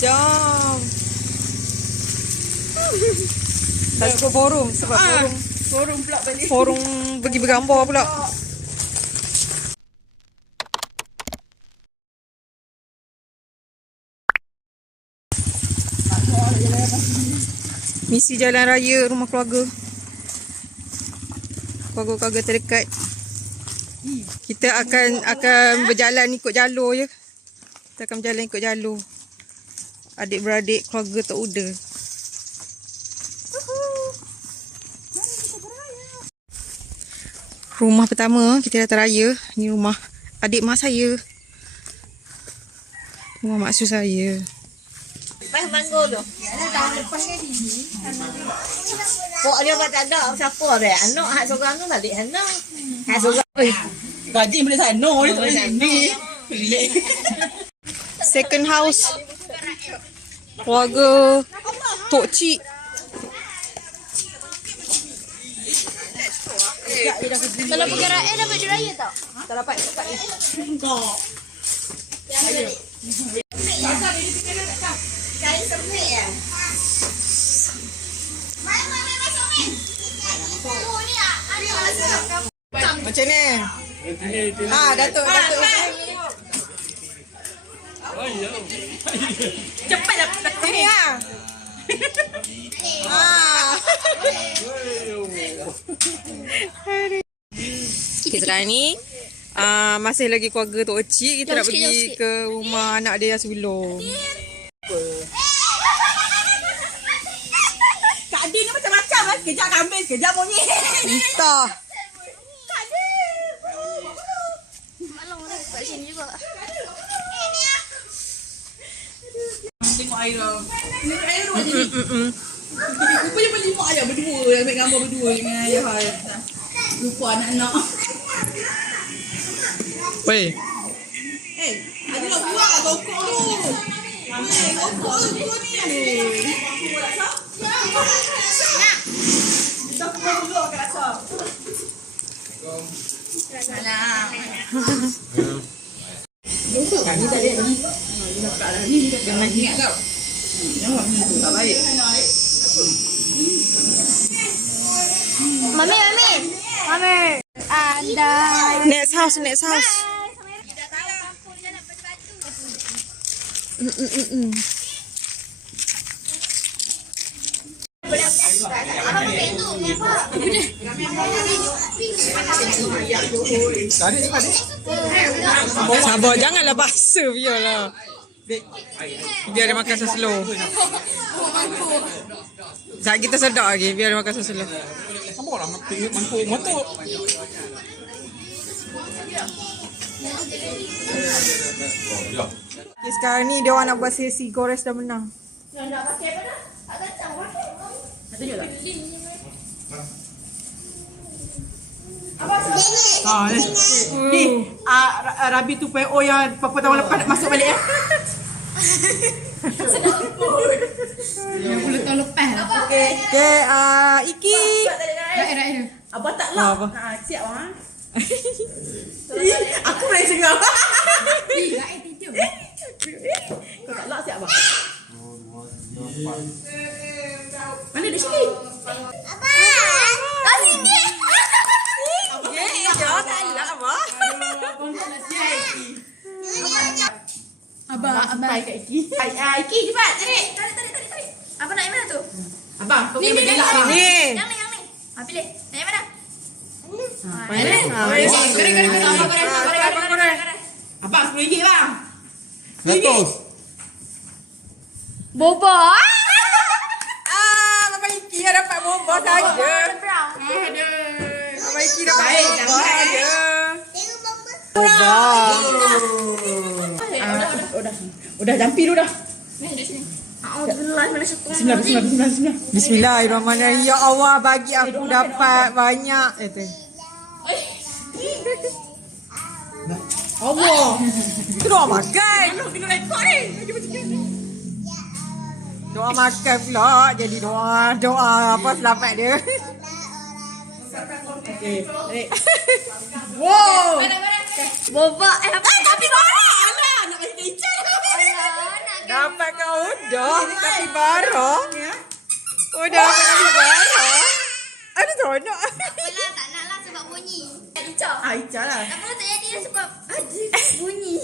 Jom. Tak cukup forum sebab Forum pula balik. forum pergi bergambar pula. Misi jalan raya rumah keluarga. Keluarga-keluarga terdekat. Kita akan berjalan ikut jalur je. Kita akan berjalan ikut jalur. Adik-beradik keluarga Tok Uda. Rumah pertama kita datang raya. Ni rumah adik mak saya. Rumah maksud saya. Lepas mango tu. Pok dia tak ada siapa dia. Anak hak seorang tu balik anak. Hak seorang. Oi. Gaji boleh sana dia tak sini. Second house. Keluarga Tok Cik. Kalau pergi raya dapat duit raya tak? Tak dapat cepat ni. Kau. Kain sempit ya? Macam ni. Datuk. Cepat dah. Sini lah. Okay, sekarang ni masih lagi keluarga Tok Cik. Kita nak pergi ke rumah anak dia yang sulung. Kak Din ni macam-macam lah. Sekejap kambing, sekejap monyet. Entah. Malang orang kat sini juga. Tengok air lah. Tengok air tu macam ni. Rupanya berlima ayah berdua. Ambil gambar berdua dengan ayah. Lupa anak-anak. Weh. Ada nak buang lah tokok tu. Tokok tu ni. Kita pun dulu kat asal. Salam. Kami tak ada ni. Jangan ingat kau. Jangan ni tak baik. Mami. Ada. Next house. Sabar, janganlah paksa biarlah. Biar dia makan slow. Sekejap kita sedap lagi, biar dia makan slow. Sabarlah mangkuk motor. Okay, sekarang ni dia orang nak buat sesi Gores dah menang. Nak pakai apa dah? Tak kacang pakai. Tunjuk tak? Ni, Rabi 2.0 yang beberapa tahun lepas nak masuk balik Yang 10 tahun lepas lah. Okay, Iki. Abang tak lah. Siap lah. Aku boleh dengar. Kau tak lah siap abang. Mana di sini? Kat sini. Tak lah, Abah. Abang sampai kat Iki. Iki cepat tarik. Apa nak mana tu? Abang kau kena gelak Ni. Yang ni. Pilih. Nak mana? Abang RM10 bang. RM100. Boba. Mama Iki yang dapat boba saja. Mama Iki dapat boba saja. Boba. Udah jampi dulu dah. Bismillah. Bismillahirrahmanirrahim. Ya Allah, bagi aku dapat banyak. Allah. Itu doa makan. Kena rekod ni. Doa makan pula. Jadi doa apa selamat dia. Okey. Wow. Boba. Tapi korang. Alah, nak bagi ikan. Dapat kau Udah, kapibara. Udah, kapibara. Ada seronok. Apalah, tak nak lah sebab bunyi. Icah. Aisyah lah. Apalah tak jadi lah sebab ada bunyi.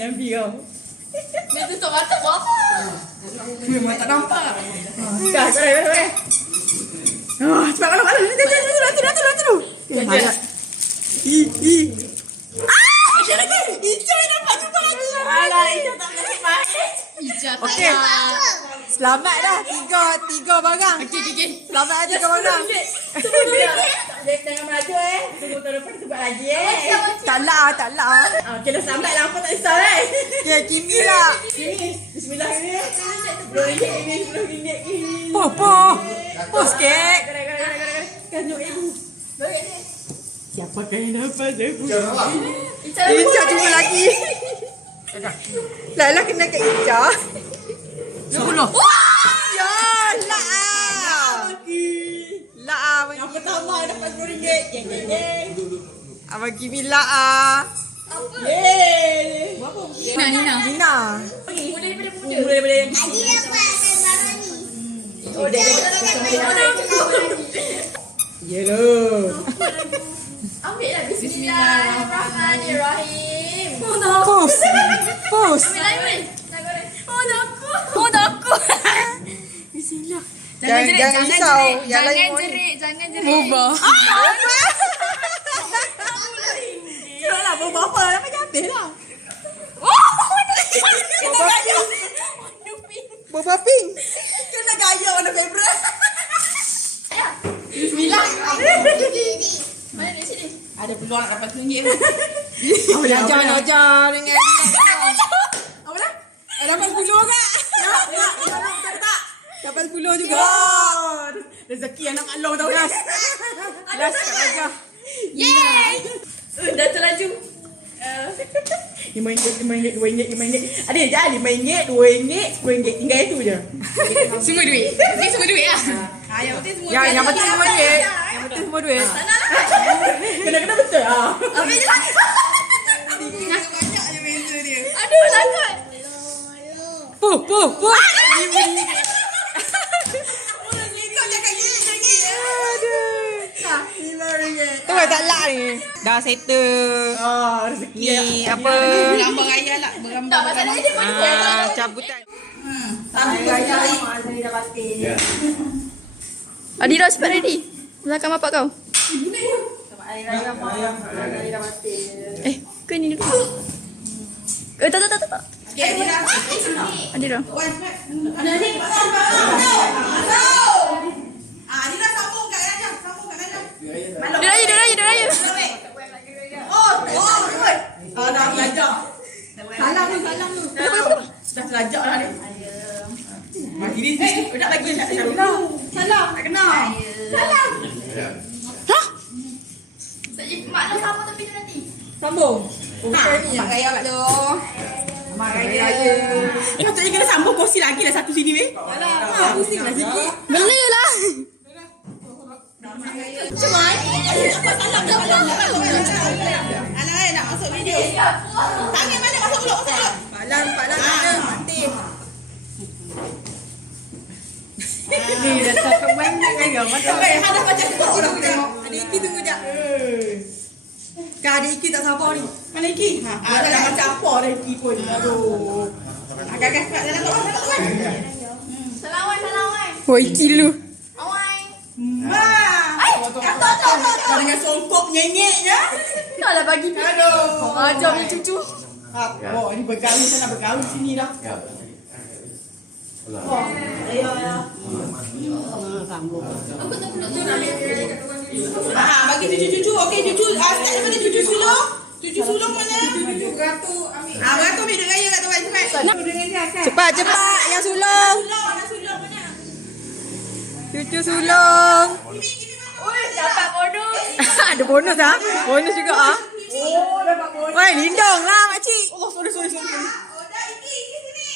Nabi kau. Dia tutup mata buat apa? Memang tak nampak. Dah, boleh. Cepat kalau. Tidur. Banyak. Ada lagi. Ijah nampak juga lagi. Alah, Ijah tak boleh main. Ijah tak Okey. nak. Selamat dah. Tiga barang. Okey. Selamat dah 3 barang. Dia tengah melaju Tunggu tahun depan kita buat lagi Tak lah. Okey dah selamat lah. Apa tak risau Ya, Kimi lah. Sini. Bismillah ini. RM10 ini. RM10 ini. Po sikit. Kanjuk ibu. Siapa yang dapat aku? Icah cuma lagi. Lah kena kat Icah. 10. Ya, lah. Lah bagi. Yang pertama dapat RM10. Yeng. Abang Kimi lah. Yeay. Nina. Boleh. Adik dapat barang ni. Oh, dia. Yellow. Ambil lah. Bismillahirrahmanirrahim. Pos. Ambil. Oh, takut. Bismillah. Jangan risau. Yang lain Jangan jerit. Boba. Tengoklah berapa lah. Macam habis lah. Boba pink. Kena gaya warna favorite. Bismillah. Mana di sini? Ada peluang nak dapat RM1. Ajar dengan Apa dah? Dapat 10 tak? Tak. dapat 10 juga. Oh, rezeki anak Mak Long tau kan? Last kat Raja. Yeay. Dah terlaju. RM5, RM2. Ada je RM5, RM2, RM10. Tinggal itu je. Semua duit. Ni semua duit lah. Yang penting semua Yang penting semua duit. Yang penting semua duit. Kena betul lah. Ambil je lah. Aduh, takut. Puh. Kau cakap gini. RM5. Tu tak lak ni. Dah settle. Rezeki Ni apa? Berambang ayah lah. Tak, masalah dia mana? Cabutan. Adira cepat ready. Belakang bapak kau. Kau ni dulu. Tak. Adira. Adira sambung kat Raja. Dia raya. Dah belajar. Salam tu. Dah belajar lah ni. Ini udah lagi nak salam. Tak kenal. Salam. Mak Long sama tapi dia nanti. Sambung. Mak Raya kat tu. Mak Raya. Patutnya kena sambung kursi lagi lah satu sini weh. Alah. Pusing lah sikit. Bela lah. Cuma salam. Alah nak masuk video. Tangan mana masuk dulu. Palang ada. Mati. Ni dah tak banyak kan ya. Macam ada macam seorang orang tengok. Adik Iki tunggu jap. Kak adik Iki tak sabar ni. Mana Iki? Ada macam apa dah Iki pun. Aduh. Agak-agak kat dalam tuan. Salam. Oh, Iki lu. Awai. Kau dengan songkok nyenyek je. Taklah bagi ni. Aduh. Ajar ni cucu. Oh, ini bergaul saya nak bergaul sini dah. Bagi cucu-cucu. Okey, cucu. Start daripada cucu sulung. Cucu sulung mana? Ratu ambil. Ratu ambil duit raya kat tuan. Cepat. Cepat. Yang sulung. Sulung mana? Cucu sulung. Dapat bonus. Ada bonus ah. Bonus juga ah. Oh, dapat bonus. Woi, lindung lah makcik. Oh, sorry. Oh, dah Iki sini.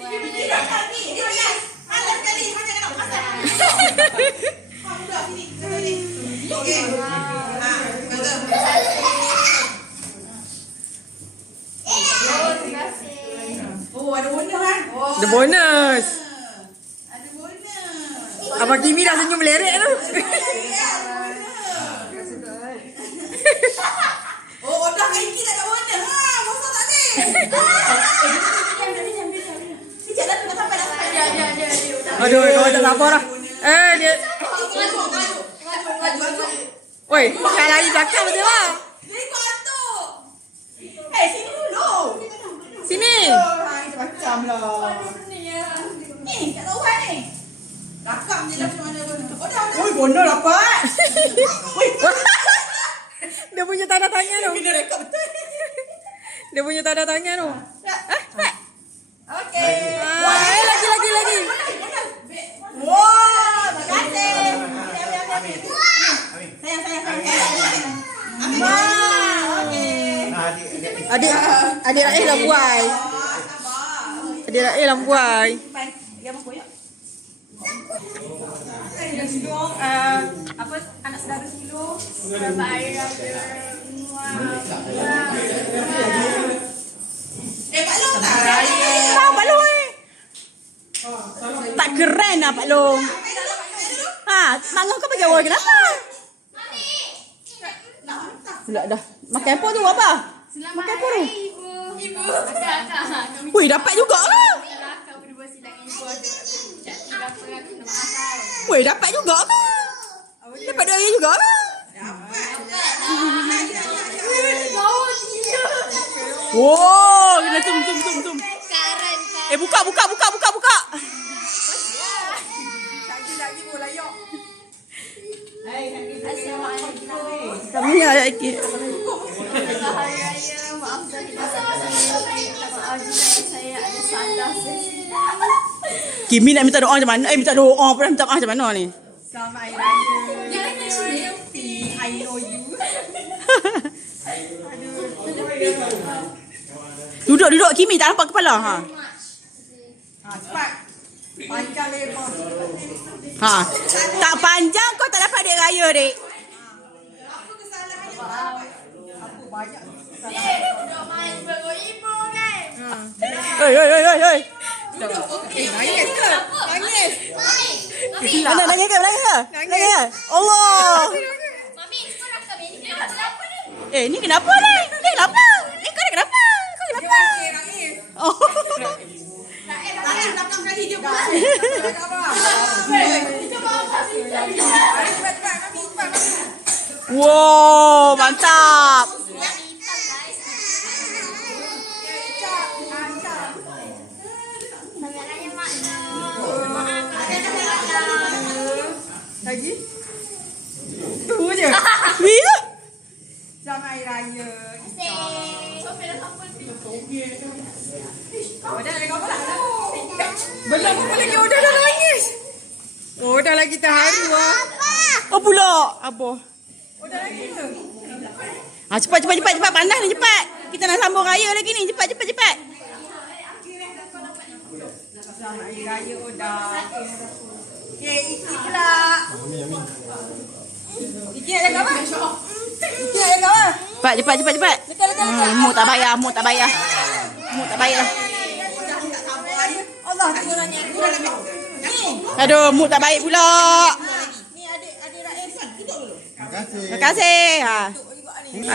Iki dah tadi. Dia lihat. Alas sekali macam nak masak. Budak sini. Okey. Betul. Oh, ada Ada bonus. Ada bonus. Abang Kimi dah senyum melerek tu. Oh, dah Iki tak ada bonus. Ha, masa tak ni. Sekejap dah tengah sampai dah. Dia. Aduh, kau tak sabar dah. Dia. Oi, jangan lari belakang betul lah. Dia ikut atuk. Sini dulu. Sini. Macam lah. Ni, tak tahu kan ni. Rakam je lah macam mana bonus. Oh, dah. Oi, bonus dapat. Dia punya tanda tangan tu. Kena rekod betul. Dia punya tanda tangan tu. Okey. Lagi. Wow, terima kasih. Sayang. Okey. Adik Raih dah buai. Adik Raih dah buai. Apa anak saudara sekilo? Selamat Hari Raya. Pak Long tak raya. Tahu Pak Long tak keren lah Pak Long. Mangang kau pergi awal kenapa? Pula dah. Makan apa tu apa? Selamat Hari Raya, Ibu. Akak. Wih, dapat juga ke? Akak berdua silang Ibu. Cak tiga perang kena maaf. Wih, dapat juga ke? Dapat duit juga ke? Wow, kena zoom. Karen. Buka. Assalamualaikum. Kami ada lagi. Selamat Hari Raya. Maaf saya tidak saya minta maaf jika saya ada salah. Kimi nak minta doa macam mana? Minta doa pula minta maaf macam mana ni? Selamat Hari Raya. I know you. Duduk Kimi tak nampak kepala. Cepat. Panjang lebar. Tak panjang kau tak dapat duit raya, Dek. Apa banyak duduk main perut ibu kan? Oi. Nangis ke? Nangis. Mana nangis ke? Nangis. Allah. Mami, kau rakam ini kenapa ni? Ni kenapa ni? Ni kenapa? Ni kau kenapa? Kau kenapa? Nangis. Oh. Rakam kali dia pula. Wow, mantap. Lagi? Tu je. Bila? Selamat Hari Raya. Belum apa lagi. Dah nangis. Dah lagi terharu lah. Oh pula. Apa? Dah lagi ke? Cepat. Panas ni cepat. Kita nak sambung raya lagi ni. Cepat. Selamat Hari Raya dah. Iki pula. Iki ada apa? Iki ada apa? Cepat. Mu tak bayar. Allah tengok nanya. Aduh, mu tak baik pula. Ni adik Raif duduk dulu. Terima kasih.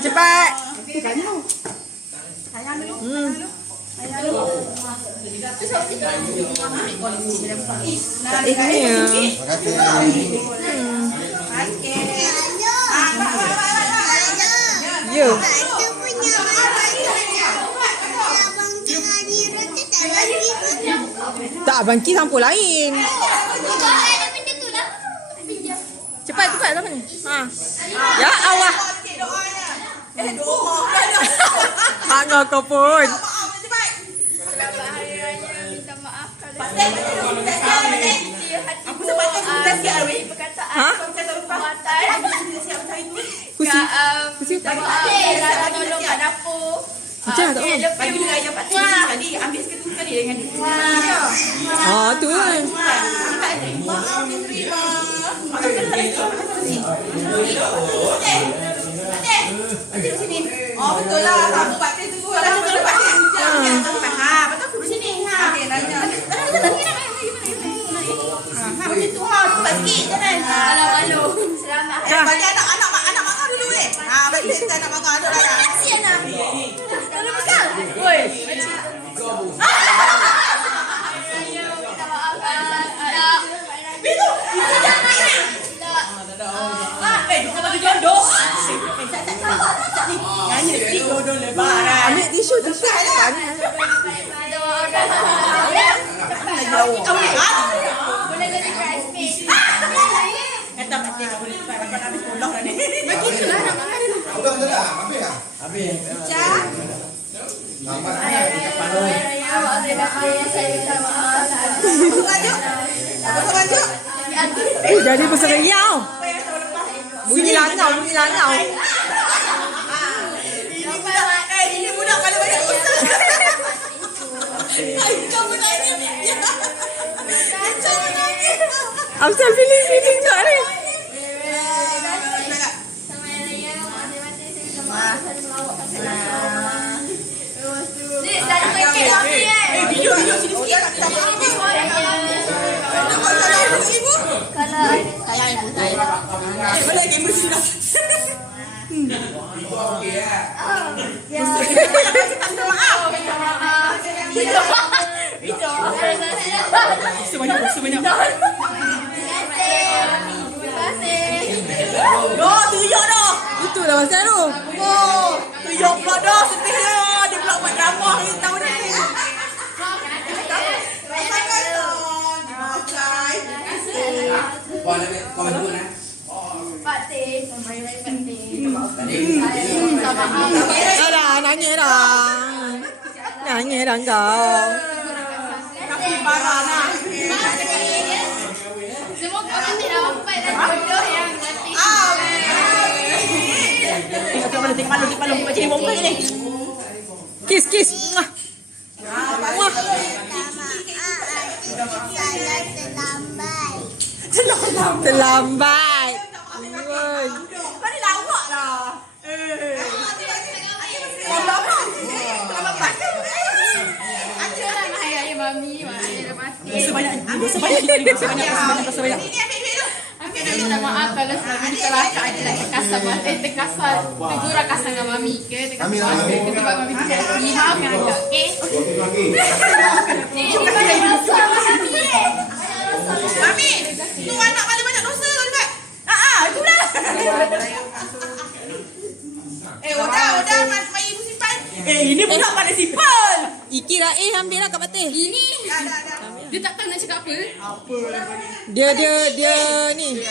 Cepat. Sayang dulu. Ya. Tak, Abang Ki sampul lain. Cepat siapa ni? Ya Allah. Doa kau pun. Selamat Hari Raya. Minta maaf kalau Aku sempat perkataan perbuatan. Kursi. Minta maaf kalau tolong kat dapur. Macam tak faham. bagi raya Pak Cik tadi ambil sekali dengan dia. Tu kan. Oh betul lah. Kamu Pak Cik tunggu lah. Betul Pak Cik. Betul aku duduk sini. Okey nanya. Lebaran. Ambil tisu. Boleh jadi bridesmaid. Kata mak cik boleh lepas habis sekolah dah ni. Bagi itulah nak makan dulu. Awak tidak payah saya minta maaf. Jadi pasal riau. Bunyi langau. Ini budak paling banyak usaha. Kau menangis. Afsal feeling tak ni. Sama yang raya, mati-mati saya minta maaf. Saya melawak kat saya. Lepas tu. Ni, dah ada paket api Video sini sikit. Kalau sayang ibu saya. Mana game mesti dah. Sebanyak. Tuyuk dah. Itulah pasal tu. Tuyuk pula dah. Sedih dah. Dia pula buat drama hari tahun ni. Pak Teh, baik-baik Pak Teh. Minta maaf. Dah nangis dah. Nangis dah kau. Tapi parah nak. Semoga nanti dapat dan jodoh yang nanti. Tengok mana tengok malu. Macam ni bongkar ni. Kiss. Muah. Terlambat. Kau ni lawak lah. Itulah Mahaya ya Mami. Mahaya dah mati. Sebanyak. Aku nak minta maaf kalau selama ni kelakar je lah terkasar tegur kasar dengan Mami ke terkasar ketempat Mami tu maafkan agak okay. Ni banyak dosa Mami Mami, tu anak paling banyak dosa kau dekat. Itulah. Udah, mak ibu simpan. Ini budak pada simpan. Iki dah ambil lah kat patih. ini dia tak tahu nak cakap apa. Dia ni.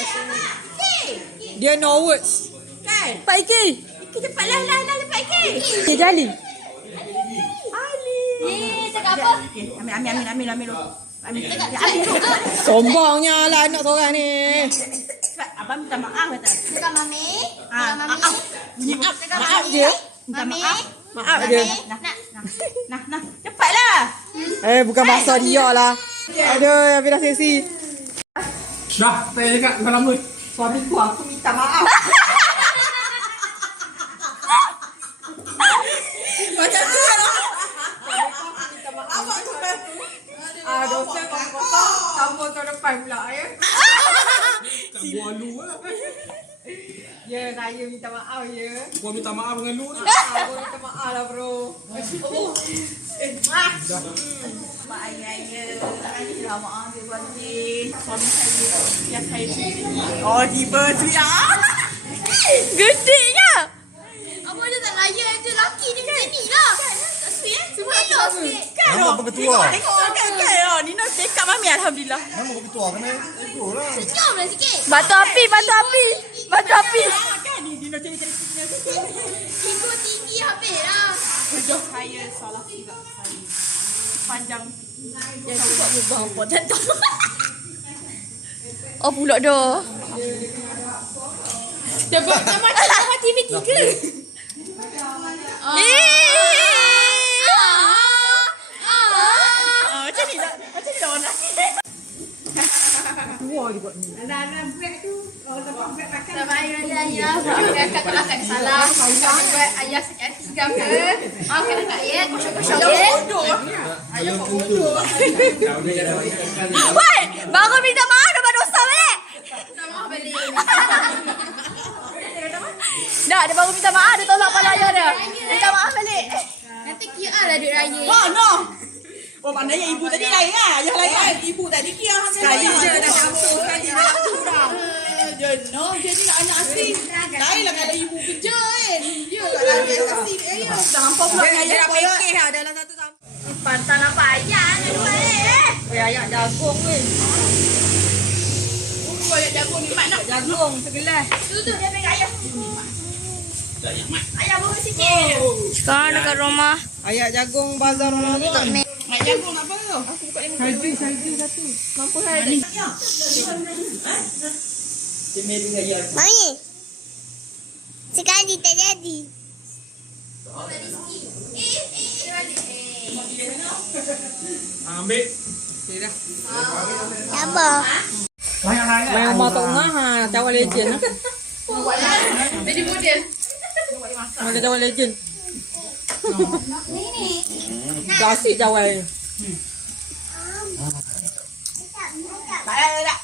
Dia no words. Kan? Pak Iki. Iki cepatlah lepas Iki. Dia jali. Ni cakap apa? Ambil dulu. Ambil. Sombongnya lah anak seorang ni. Abang minta maaf kata. Cakap Mami. Maaf je. Minta Mami. maaf. Maaf je. Nah. Cepatlah. Bukan bahasa dia lah. Aduh, habis dah sesi. Dah, saya cakap bukan lama. Suamiku aku minta maaf. Macam tu lah. Minta maaf. Dosa kau potong. Sambung tahun depan pula ya. Buah lu lah. Ya, saya minta maaf ya. Buah minta maaf dengan lu lah. Aku minta maaf lah bro. Mak ayah. Dah maaf dia banting. Suami saya yang saya cintai. Oh, tiba sudah. Gedenya. Abang dia tak layan je laki dia macam ni lah. Tak sweet Semua tak sweet. Nama apa ketua? Tengok kan. Nina dekat Mami alhamdulillah. Nama apa ketua? Kena ego lah. Senyum lah sikit. Batu api. Kan Nina cerita-cerita. Ego tinggi habis lah. Jodoh saya salah silap saya. Panjang. Yang juga lubang pot jatuh. Oh pula dah. Dah macam TV3. Macam ni lah orang nak. Sama ayah. Maafkan kakak salah. Maafkan buat ayah sakit hati segan ke. Maafkan kakak ya. Kosong-kosong ya. Ayah kau bodoh. Woi, baru minta maaf dah berdosa balik. Minta maaf balik. Dah, dia baru minta maaf, dia tolak kepala ayah dia. Minta maaf balik. Nanti kira lah duit raya. Mana? Oh, maknanya ibu tadi lain lah. Ayah lain. Ibu tadi kira. Sekali je dah campur. Sekali dah campur dah. Ya, no, dia ni nak anak asing. Lain lah kalau ibu kerja kan. Ya, kalau dia asing dia ya. Dah hampa pula dengan ayah apa lah. Dalam satu sampah. Pantan apa ayah ni dua Ayat jagung weh. Ayah jagung ni mak nak. Jagung segelas. Duduk dia pegang ayah. Ayah bawa sikit. Sekarang dekat rumah. Ayat jagung bazar Ramadan. Mak jagung nak apa tu? Salju satu. Mampu hari. Mami, sekali tak jadi. Ambil. Sabar. Main rumah tok ngah ha, cawan legend ah. Jadi model. Ada cawan legend. Klasik cawan. Tak ada.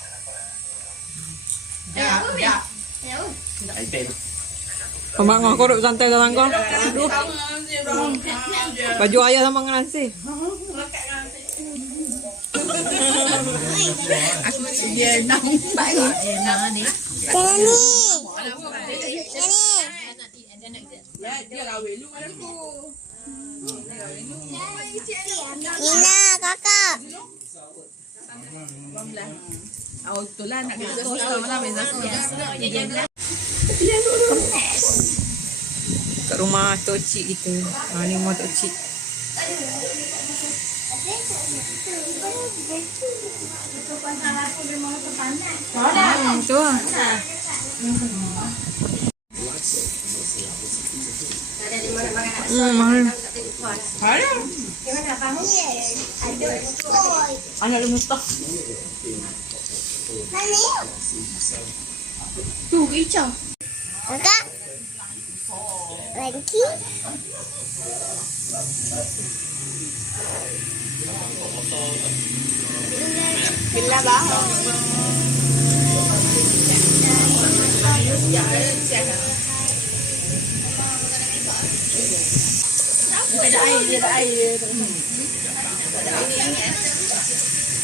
Ya. Mak ngah kau duduk santai dalam kau. Baju ayah sama dengan nasi. Dia nampak ni. Sini. Dia kahwin lu ada tu. Nina, kakak. Oh, tu lah nak kita tos sama lah beza tos. Kat rumah Tok Cik kita. Ha, ni rumah Tok Cik. Tu lah. Mahal. Ada. Anak lu mustah. Mami. Tu hijau. Kakak. Lagi. Bila bahang. Ada air, dia ada air.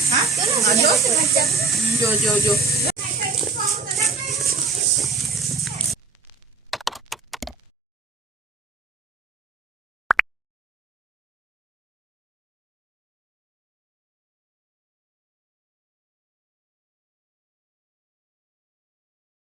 Ha? Ada. Jo.